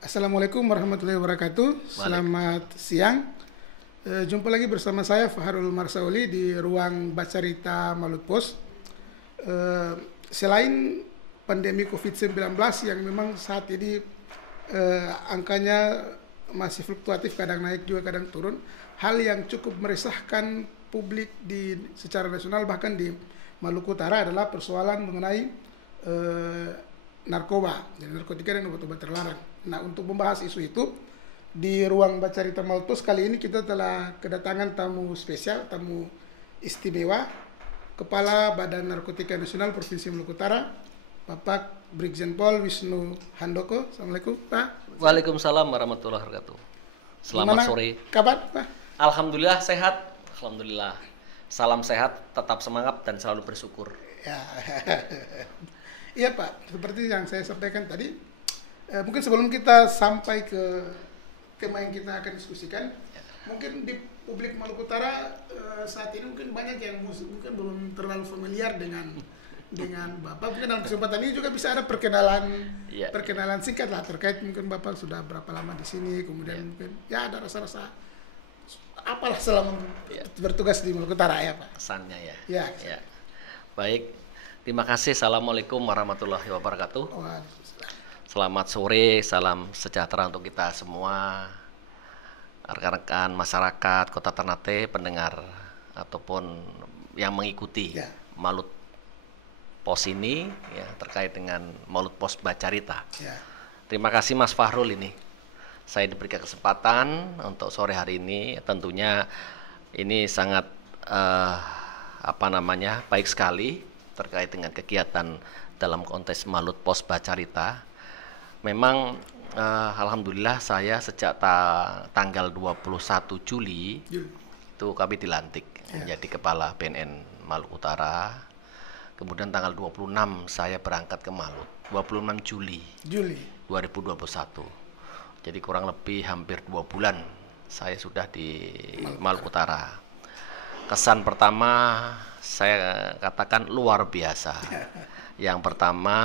Assalamualaikum warahmatullahi wabarakatuh. Selamat siang. Jumpa lagi bersama saya Fahrul Marsauli di ruang Bacarita Malut Pos. Selain pandemi COVID-19 yang memang saat ini angkanya masih fluktuatif, kadang naik juga kadang turun, hal yang cukup meresahkan publik secara nasional bahkan di Maluku Utara adalah persoalan mengenai narkoba, narkotika dan obat-obat terlarang. Nah, untuk membahas isu itu di ruang Bacarita Malut Pos kali ini kita telah kedatangan tamu spesial, tamu istimewa, Kepala Badan Narkotika Nasional Provinsi Maluku Utara, Bapak Brigjen Pol Wisnu Handoko. Assalamualaikum, Pak. Waalaikumsalam warahmatullahi wabarakatuh. Selamat sore. Kabar, Pak? Alhamdulillah sehat. Alhamdulillah. Salam sehat, tetap semangat dan selalu bersyukur. Ya. Iya, Pak. Seperti yang saya sampaikan tadi, mungkin sebelum kita sampai ke tema yang kita akan diskusikan, mungkin di publik Maluku Utara saat ini mungkin banyak yang mungkin belum terlalu familiar dengan Bapak. Mungkin dalam kesempatan ini juga bisa ada perkenalan singkat lah terkait mungkin Bapak sudah berapa lama di sini, kemudian mungkin ya ada rasa-rasa apalah selama bertugas di Maluku Utara ya, Pak. Kesannya ya. Ya. Baik. Terima kasih. Assalamualaikum warahmatullahi wabarakatuh. Waalaikumsalam. Selamat sore, salam sejahtera untuk kita semua, rekan-rekan masyarakat Kota Ternate, pendengar ataupun yang mengikuti Malut Pos ini ya, terkait dengan Malut Pos Bacarita. Terima kasih Mas Fahrul ini. Saya diberikan kesempatan untuk sore hari ini. Tentunya ini sangat baik sekali terkait dengan kegiatan dalam konteks Malut Pos Bacarita. Memang alhamdulillah saya sejak tanggal 21 Juli itu kami dilantik menjadi Kepala BNN Maluku Utara. Kemudian tanggal 26 saya berangkat ke Malut. 26 Juli 2021. Jadi kurang lebih hampir 2 bulan saya sudah di Maluku Utara. Kesan pertama saya katakan luar biasa. Yang pertama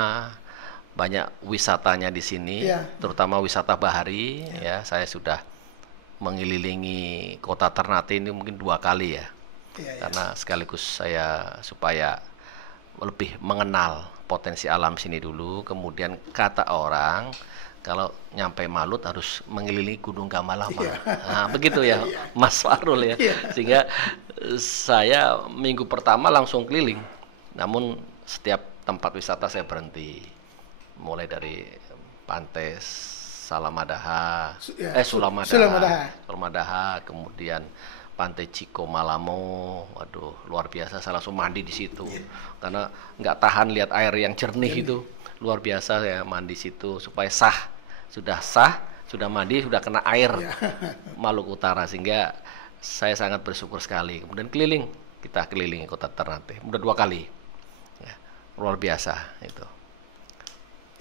banyak wisatanya di sini, terutama wisata bahari. Ya, saya sudah mengelilingi Kota Ternate ini mungkin 2 kali ya, karena sekaligus saya supaya lebih mengenal potensi alam sini dulu. Kemudian kata orang kalau nyampe Malut harus mengelilingi Gunung Gamalama. Nah, begitu ya, Mas Fahrul ya. Sehingga saya minggu pertama langsung keliling. Namun setiap tempat wisata saya berhenti. Mulai dari Pantai Sulamadaha, kemudian Pantai Ciko Malamo. Waduh, luar biasa, saya langsung mandi di situ. Karena nggak tahan lihat air yang jernih itu. Luar biasa, saya mandi situ supaya sudah mandi, sudah kena air Maluku Utara, sehingga saya sangat bersyukur sekali. Kemudian kita keliling Kota Ternate, udah 2 kali, ya, luar biasa itu.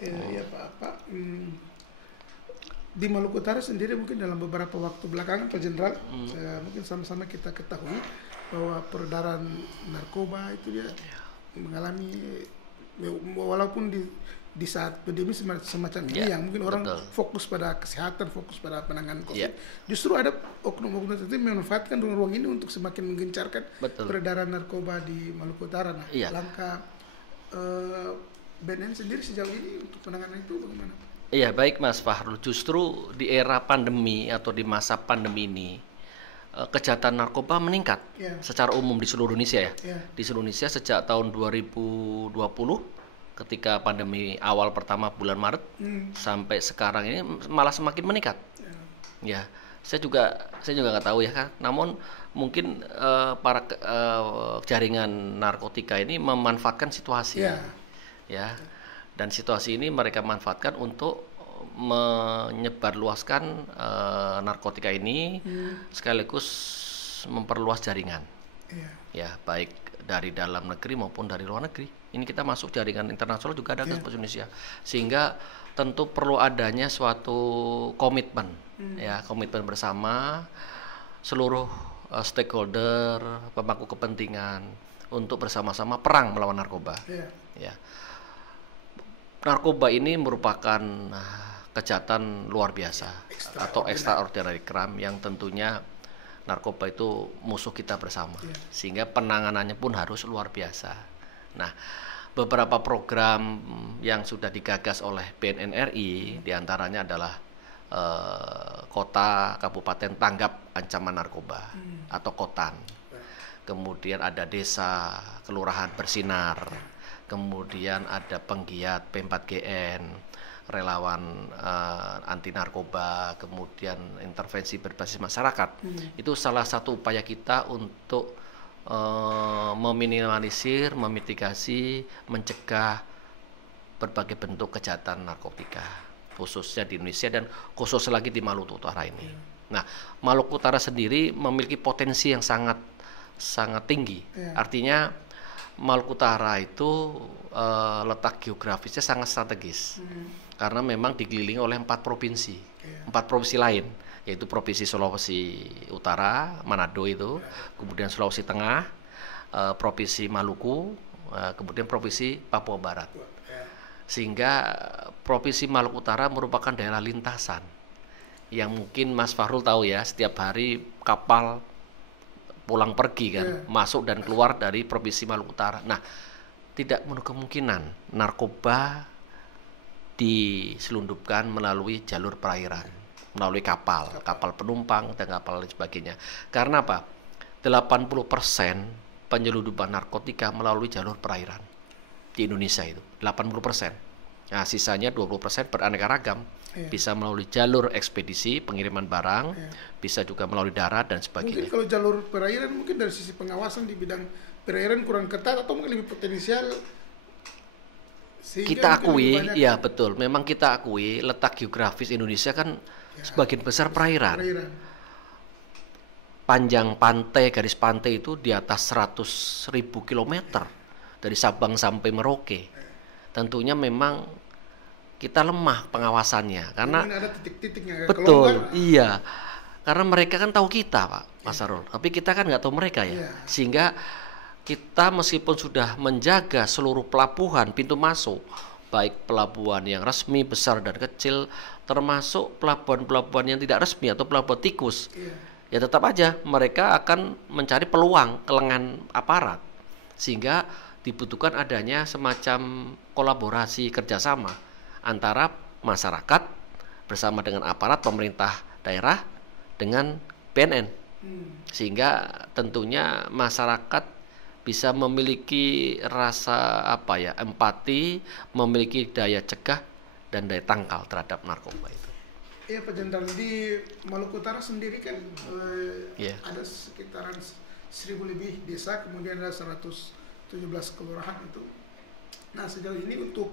Ya Pak. Di Maluku Utara sendiri mungkin dalam beberapa waktu belakangan, Pak Jenderal, mungkin sama-sama kita ketahui bahwa peredaran narkoba itu dia mengalami, walaupun di saat pandemi semacam ini yang mungkin orang fokus pada kesehatan, fokus pada penanganan COVID, justru ada oknum-oknum tertentu memanfaatkan ruang ini untuk semakin menggencarkan peredaran narkoba di Maluku Utara. Nah, langkah BNN sendiri sejauh ini untuk penanganan itu bagaimana? Iya, baik Mas Fahrul. Justru di era pandemi atau di masa pandemi ini kejahatan narkoba meningkat secara umum di seluruh Indonesia ya. Di seluruh Indonesia sejak tahun 2020 ketika pandemi awal pertama bulan Maret sampai sekarang ini malah semakin meningkat. Ya, saya juga nggak tahu ya kan. Namun mungkin para jaringan narkotika ini memanfaatkan situasi. Ya. Dan situasi ini mereka manfaatkan untuk menyebarluaskan narkotika ini sekaligus memperluas jaringan. Ya, baik dari dalam negeri maupun dari luar negeri. Ini kita masuk jaringan internasional juga ada ke Indonesia. Sehingga tentu perlu adanya suatu komitmen, komitmen bersama seluruh stakeholder, pemangku kepentingan untuk bersama-sama perang melawan narkoba. Ya. Narkoba ini merupakan kejahatan luar biasa atau extraordinary crime yang tentunya narkoba itu musuh kita bersama, sehingga penanganannya pun harus luar biasa. Nah, beberapa program yang sudah digagas oleh BNN RI diantaranya adalah kota kabupaten tanggap ancaman narkoba atau kotan. Kemudian ada desa kelurahan bersinar, kemudian ada penggiat P4GN, relawan anti narkoba, kemudian intervensi berbasis masyarakat. Itu salah satu upaya kita untuk meminimalisir, memitigasi, mencegah berbagai bentuk kejahatan narkotika, khususnya di Indonesia dan khusus lagi di Maluku Utara ini. Nah, Maluku Utara sendiri memiliki potensi yang sangat tinggi. Artinya Maluku Utara itu letak geografisnya sangat strategis karena memang dikelilingi oleh 4 provinsi, 4 provinsi lain, yaitu Provinsi Sulawesi Utara, Manado itu, kemudian Sulawesi Tengah, Provinsi Maluku, kemudian Provinsi Papua Barat. Sehingga Provinsi Maluku Utara merupakan daerah lintasan yang mungkin Mas Fahrul tahu ya, setiap hari kapal pulang pergi kan, masuk dan keluar dari Provinsi Maluku Utara. Nah, tidak menutup kemungkinan narkoba diselundupkan melalui jalur perairan, melalui kapal penumpang dan kapal lain sebagainya. Karena apa? 80% penyelundupan narkotika melalui jalur perairan di Indonesia itu, 80%. Nah, sisanya 20% beraneka ragam. Bisa melalui jalur ekspedisi, pengiriman barang, bisa juga melalui darat dan sebagainya. Mungkin kalau jalur perairan, mungkin dari sisi pengawasan di bidang perairan kurang ketat atau mungkin lebih potensial. Kita akui, ya betul, memang kita akui letak geografis Indonesia kan sebagian besar perairan. Panjang pantai, garis pantai itu di atas 100.000 kilometer dari Sabang sampai Merauke. Tentunya memang kita lemah pengawasannya karena ada titik-titiknya. Betul, iya. Karena mereka kan tahu kita, Pak Mas Arul, tapi kita kan nggak tahu mereka ya. Sehingga kita meskipun sudah menjaga seluruh pelabuhan pintu masuk, baik pelabuhan yang resmi besar dan kecil, termasuk pelabuhan-pelabuhan yang tidak resmi atau pelabuhan tikus, ya tetap aja mereka akan mencari peluang ke lengan aparat, sehingga dibutuhkan adanya semacam kolaborasi kerjasama antara masyarakat bersama dengan aparat pemerintah daerah dengan BNN, sehingga tentunya masyarakat bisa memiliki rasa empati, memiliki daya cegah dan daya tangkal terhadap narkoba itu. Iya Pak Jenderal, di Maluku Utara sendiri kan ada sekitaran 1.000 lebih desa, kemudian ada 117 kelurahan itu. Nah, sejauh ini untuk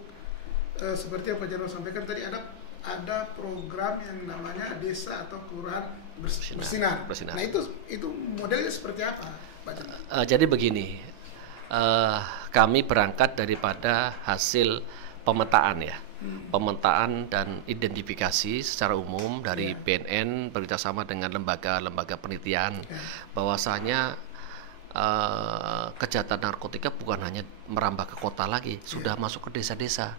seperti yang Pak Jenderal sampaikan tadi, ada program yang namanya desa atau kelurahan bersinar. Nah, itu modelnya seperti apa, Pak Jenderal? Jadi begini, kami berangkat daripada hasil pemetaan ya, pemetaan dan identifikasi secara umum dari BNN bekerjasama dengan lembaga-lembaga penelitian, bahwasanya kejahatan narkotika bukan hanya merambah ke kota lagi, sudah masuk ke desa-desa,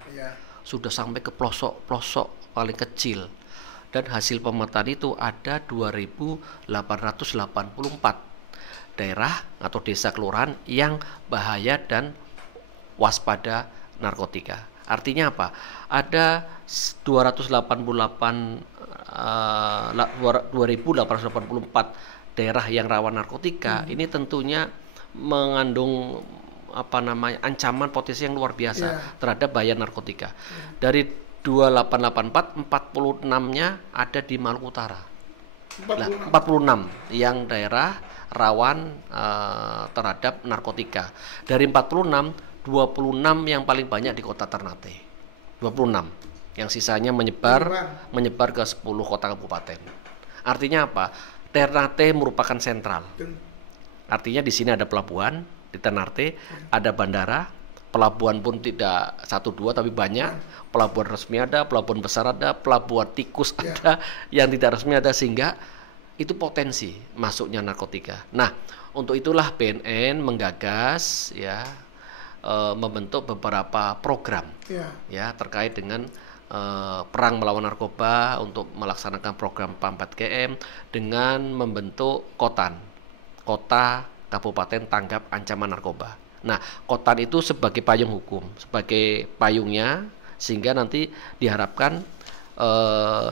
sudah sampai ke pelosok-pelosok paling kecil. Dan hasil pemetaan itu ada 2.884 daerah atau desa kelurahan yang bahaya dan waspada narkotika. Artinya apa? Ada 2.884 daerah yang rawan narkotika. Ini tentunya mengandung ancaman potensi yang luar biasa terhadap bahaya narkotika. Dari 2.884, 46-nya ada di Maluku Utara. 46 yang daerah rawan terhadap narkotika. Dari 46, 26 yang paling banyak di kota Ternate. 26. Yang sisanya menyebar ke 10 kota kabupaten. Artinya apa? Ternate merupakan sentral. Artinya di sini ada pelabuhan, di Ternate ada bandara, pelabuhan pun tidak 1-2 tapi banyak, pelabuhan resmi ada, pelabuhan besar ada, pelabuhan tikus ada, yang tidak resmi ada, sehingga itu potensi masuknya narkotika. Nah, untuk itulah BNN menggagas membentuk beberapa program ya terkait dengan perang melawan narkoba untuk melaksanakan program PAM 4GM dengan membentuk KOTAN, Kota Kabupaten Tanggap Ancaman Narkoba. Nah, KOTAN itu sebagai payung hukum, sebagai payungnya, sehingga nanti diharapkan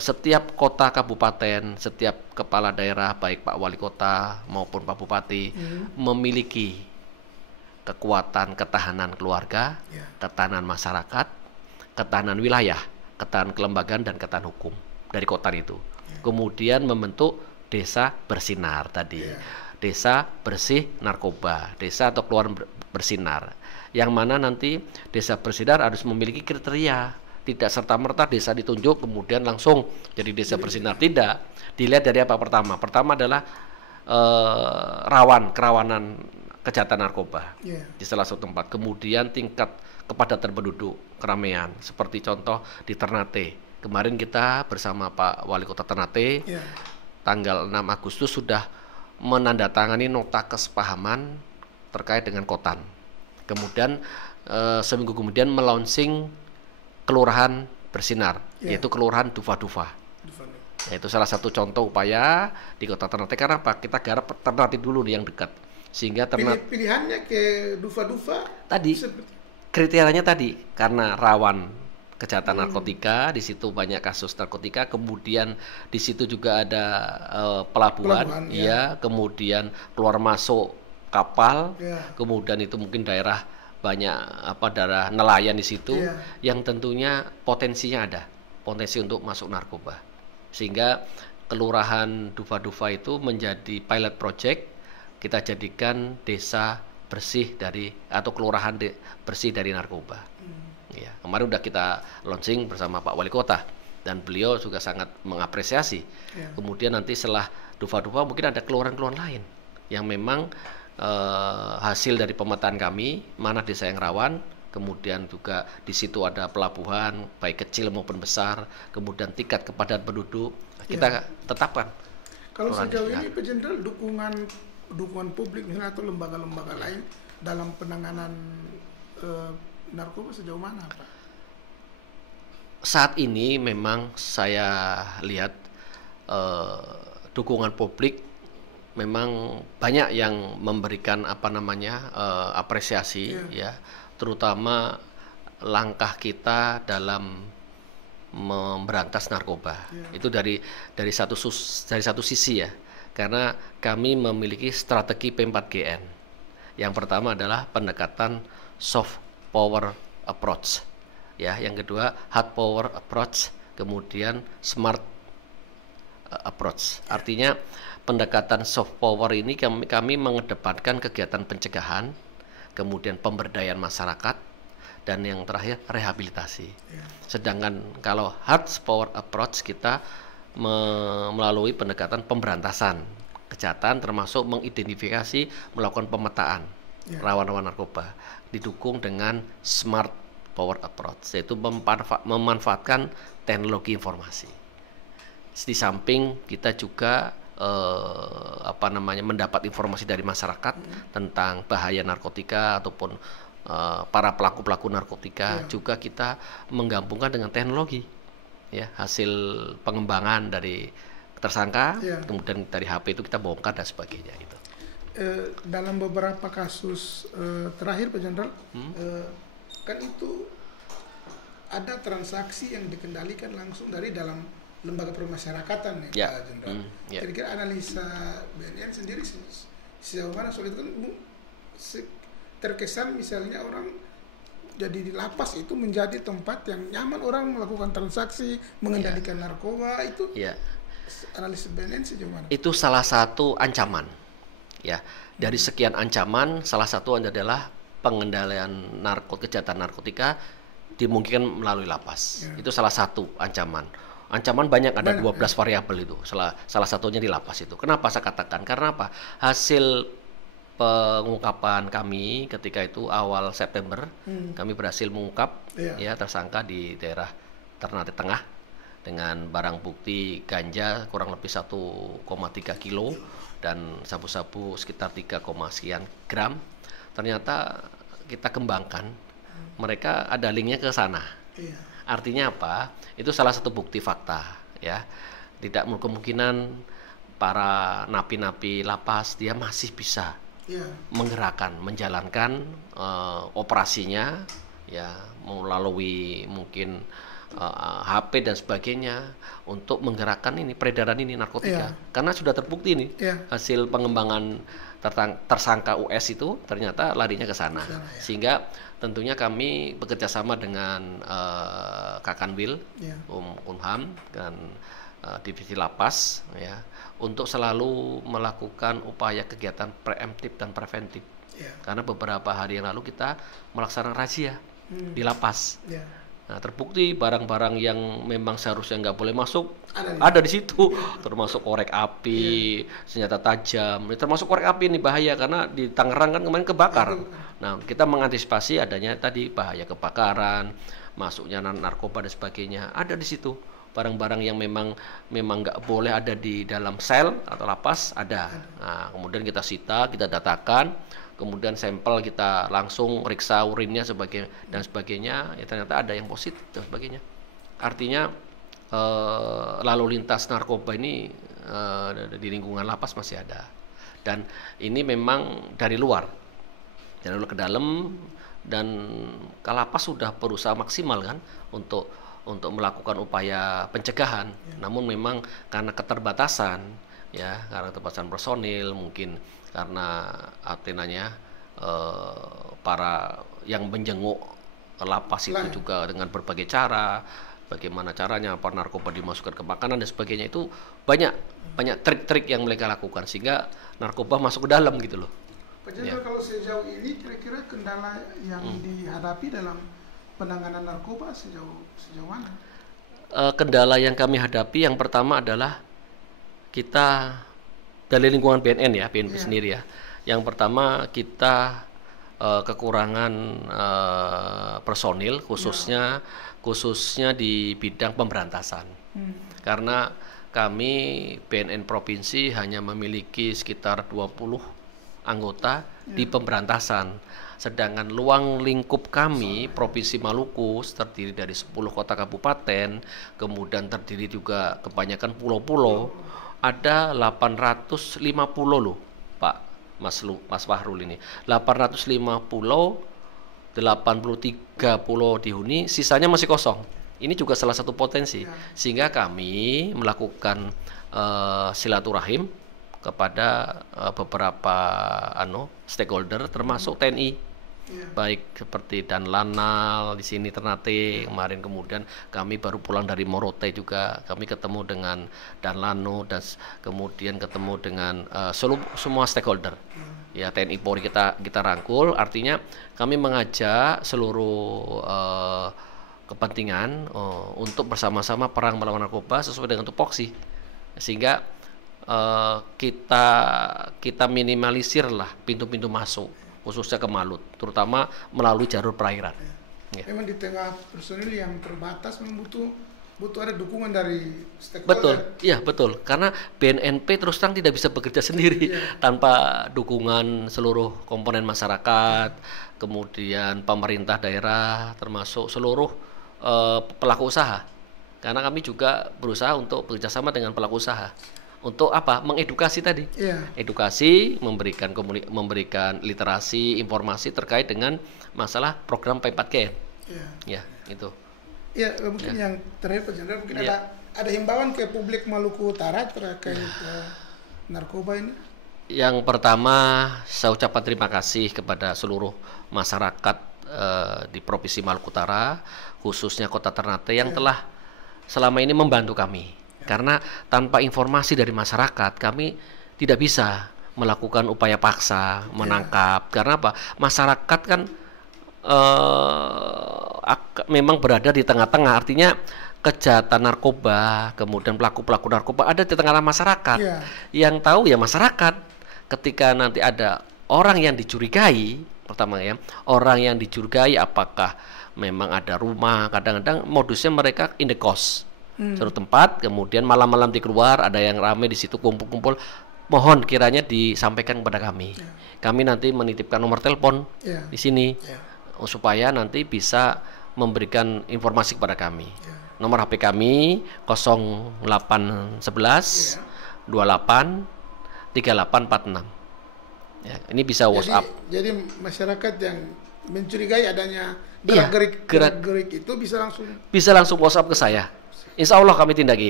setiap kota kabupaten, setiap kepala daerah, baik Pak Wali Kota maupun Pak Bupati, memiliki kekuatan ketahanan keluarga, ketahanan masyarakat, ketahanan wilayah, ketahanan kelembagaan, dan ketahanan hukum dari KOTAN itu. Kemudian membentuk desa bersinar tadi, desa bersih narkoba, desa atau keluaran bersinar, yang mana nanti desa bersinar harus memiliki kriteria. Tidak serta-merta desa ditunjuk kemudian langsung jadi desa bersinar, tidak. Dilihat dari apa pertama? Pertama adalah kerawanan kejahatan narkoba di salah satu tempat. Kemudian tingkat kepadatan penduduk, keramaian. Seperti contoh di Ternate. Kemarin kita bersama Pak Wali Kota Ternate tanggal 6 Agustus sudah menandatangani nota kesepahaman terkait dengan KOTAN. Kemudian seminggu kemudian melaunching kelurahan bersinar, yaitu kelurahan Dufa-Dufa. Itu salah satu contoh upaya di Kota Ternate. Karena apa? Kita garap Ternate dulu nih yang dekat, sehingga pilihannya ke Dufa-Dufa tadi kriterianya tadi karena rawan kejahatan narkotika, di situ banyak kasus narkotika, kemudian di situ juga ada pelabuhan, kemudian keluar masuk kapal, kemudian itu mungkin daerah banyak daerah nelayan di situ, yang tentunya potensinya ada, potensi untuk masuk narkoba, sehingga kelurahan Dufa-Dufa itu menjadi pilot project. Kita jadikan desa bersih dari atau kelurahan bersih dari narkoba. Ya, kemarin udah kita launching bersama Pak Wali Kota dan beliau juga sangat mengapresiasi. Kemudian nanti setelah Dufa-Dufa mungkin ada kelurahan-kelurahan lain yang memang hasil dari pemetaan kami mana desa yang rawan, kemudian juga di situ ada pelabuhan baik kecil maupun besar, kemudian tingkat kepadatan penduduk kita tetapkan. Kalau sejauh ini Pak Jenderal dukungan publik misalnya atau lembaga-lembaga lain dalam penanganan narkoba sejauh mana Pak? Saat ini memang saya lihat dukungan publik memang banyak yang memberikan apresiasi, terutama langkah kita dalam memberantas narkoba. Itu dari satu sisi ya, karena kami memiliki strategi P4GN. Yang pertama adalah pendekatan soft power approach, yang kedua hard power approach, kemudian smart approach. Artinya pendekatan soft power ini kami mengedepankan kegiatan pencegahan, kemudian pemberdayaan masyarakat, dan yang terakhir rehabilitasi. Sedangkan kalau hard power approach kita melalui pendekatan pemberantasan kejahatan, termasuk mengidentifikasi, melakukan pemetaan rawan-rawan narkoba, didukung dengan smart power approach, yaitu memanfaatkan teknologi informasi. Di samping kita juga mendapat informasi dari masyarakat tentang bahaya narkotika ataupun para pelaku-pelaku narkotika, juga kita menggabungkan dengan teknologi, hasil pengembangan dari tersangka, kemudian dari HP itu kita bongkar dan sebagainya. Itu dalam beberapa kasus terakhir Pak Jenderal, kan itu ada transaksi yang dikendalikan langsung dari dalam lembaga pemasyarakatan Pak Jenderal. Kira-kira analisa BNN sendiri sejauh mana soal itu? Kan terkesan misalnya orang jadi di lapas itu menjadi tempat yang nyaman orang melakukan transaksi, mengendalikan narkoba, itu analisa BNN sejauh mana? Itu salah satu ancaman, dari sekian ancaman salah satu adalah pengendalian kejahatan narkotika dimungkinkan melalui lapas. Itu salah satu ancaman. Ancaman banyak, ada 12 variabel itu. Salah satunya di lapas itu. Kenapa saya katakan? Karena apa? Hasil pengungkapan kami ketika itu awal September, kami berhasil mengungkap tersangka di daerah Ternate Tengah dengan barang bukti ganja kurang lebih 1,3 kilo dan sabu-sabu sekitar 3, sekian gram. Ternyata kita kembangkan, mereka ada linknya ke sana. Artinya apa? Itu salah satu bukti fakta, ya. Tidak kemungkinan para napi-napi lapas dia masih bisa menggerakkan, menjalankan operasinya, ya, melalui mungkin HP dan sebagainya untuk menggerakkan ini peredaran ini narkotika. Karena sudah terbukti nih hasil pengembangan tersangka US itu ternyata larinya ke sana. Sehingga tentunya kami bekerja sama dengan Kakanwil, Kumham dan divisi lapas, ya, untuk selalu melakukan upaya kegiatan preemptif dan preventif. Karena beberapa hari yang lalu kita melaksanakan razia di lapas. Nah, terbukti barang-barang yang memang seharusnya nggak boleh masuk ada di situ, termasuk korek api, senjata tajam, termasuk korek api ini bahaya karena di Tangerang kan kemarin kebakar. Nah, kita mengantisipasi adanya tadi bahaya kebakaran, masuknya narkoba dan sebagainya, ada di situ. Barang-barang yang memang nggak boleh ada di dalam sel atau lapas ada. Nah, kemudian kita sita, kita datakan. Kemudian sampel kita langsung periksa urinnya dan sebagainya, ya ternyata ada yang positif dan sebagainya. Artinya lalu lintas narkoba ini di lingkungan lapas masih ada. Dan ini memang dari luar ke dalam, dan Kalapas sudah berusaha maksimal kan untuk melakukan upaya pencegahan. Namun memang karena keterbatasan, ya, karena keterbatasan personil, mungkin karena artinya para yang menjenguk lapas itu juga dengan berbagai cara, bagaimana caranya para narkoba dimasukkan ke makanan dan sebagainya, itu banyak trik-trik yang mereka lakukan sehingga narkoba masuk ke dalam gitu loh. Pak Jenderal, kalau sejauh ini kira-kira kendala yang dihadapi dalam penanganan narkoba sejauh mana? Kendala yang kami hadapi yang pertama adalah kita dari lingkungan BNN ya, BNP sendiri ya. Yang pertama kita kekurangan personil khususnya di bidang pemberantasan. Karena kami BNN provinsi hanya memiliki sekitar 20 anggota di pemberantasan. Sedangkan luang lingkup kami Provinsi Maluku terdiri dari 10 kota kabupaten, kemudian terdiri juga kebanyakan pulau-pulau. Ada 850 loh, Pak Mas Fahrul ini. 850 pulau, 83 pulau dihuni, sisanya masih kosong. Ini juga salah satu potensi. Sehingga kami melakukan silaturahim kepada beberapa stakeholder termasuk TNI. Baik seperti Dan Lanal di sini Ternate kemarin, kemudian kami baru pulang dari Morotai juga, kami ketemu dengan Dan Lano dan kemudian ketemu dengan semua stakeholder. Ya, TNI Polri kita rangkul, artinya kami mengajak seluruh kepentingan untuk bersama-sama perang melawan narkoba sesuai dengan tupoksi, sehingga kita minimalisir lah pintu-pintu masuk khususnya ke Malut, terutama melalui jalur perairan. Memang di tengah personil yang terbatas butuh ada dukungan dari stakeholder. Betul, iya betul. Karena BNNP terus terang tidak bisa bekerja sendiri tanpa dukungan seluruh komponen masyarakat, kemudian pemerintah daerah, termasuk seluruh pelaku usaha. Karena kami juga berusaha untuk bekerjasama dengan pelaku usaha. Untuk apa? Mengedukasi tadi. Edukasi, memberikan literasi, informasi terkait dengan masalah program P4K. Ya, itu. Ya, mungkin yang terakhir Pak Jenderal, mungkin ada himbauan ke publik Maluku Utara terkait narkoba ini. Yang pertama, saya ucapkan terima kasih kepada seluruh masyarakat di Provinsi Maluku Utara, khususnya Kota Ternate yang telah selama ini membantu kami. Karena tanpa informasi dari masyarakat, kami tidak bisa melakukan upaya paksa menangkap. Karena apa? Masyarakat kan memang berada di tengah-tengah. Artinya kejahatan narkoba, kemudian pelaku-pelaku narkoba ada di tengah masyarakat. Yang tahu ya masyarakat. Ketika nanti ada orang yang dicurigai, pertama ya, orang yang dicurigai apakah memang ada rumah, kadang-kadang modusnya mereka in the cost. Suatu tempat, kemudian malam-malam dikeluar, ada yang ramai di situ kumpul-kumpul, mohon kiranya disampaikan kepada kami. Kami nanti menitipkan nomor telepon di sini supaya nanti bisa memberikan informasi kepada kami. Nomor HP kami 0811 28 3846. Ya, ini bisa WhatsApp. Jadi masyarakat yang mencurigai adanya Iya, gerak-gerik itu bisa langsung WhatsApp ke saya. Insya Allah kami tindak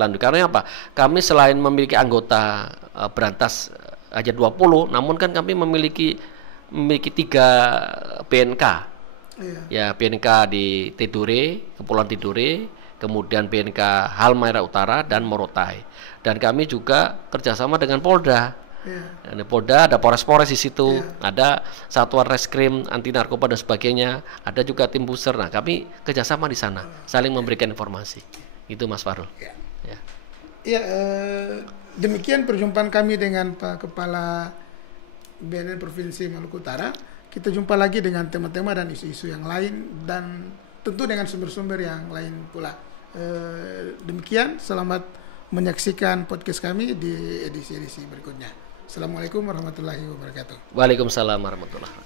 lanjut. Karena apa? Kami selain memiliki anggota berantas aja 20, namun kan kami memiliki 3 PNK. Ya, PNK di Tidore, Kepulauan Tidore, kemudian PNK Halmahera Utara dan Morotai. Dan kami juga kerjasama dengan Polda. Ada Polda, ada Polres di situ, ada Satuan Reskrim Anti Narkoba dan sebagainya, ada juga tim Buser. Nah, kami kerjasama di sana, saling memberikan informasi. Itu Mas Fahrul. Demikian perjumpaan kami dengan Pak Kepala BNN Provinsi Maluku Utara. Kita jumpa lagi dengan tema-tema dan isu-isu yang lain dan tentu dengan sumber-sumber yang lain pula. Demikian, selamat menyaksikan podcast kami di edisi-edisi berikutnya. Assalamualaikum warahmatullahi wabarakatuh. Waalaikumsalam warahmatullahi wabarakatuh.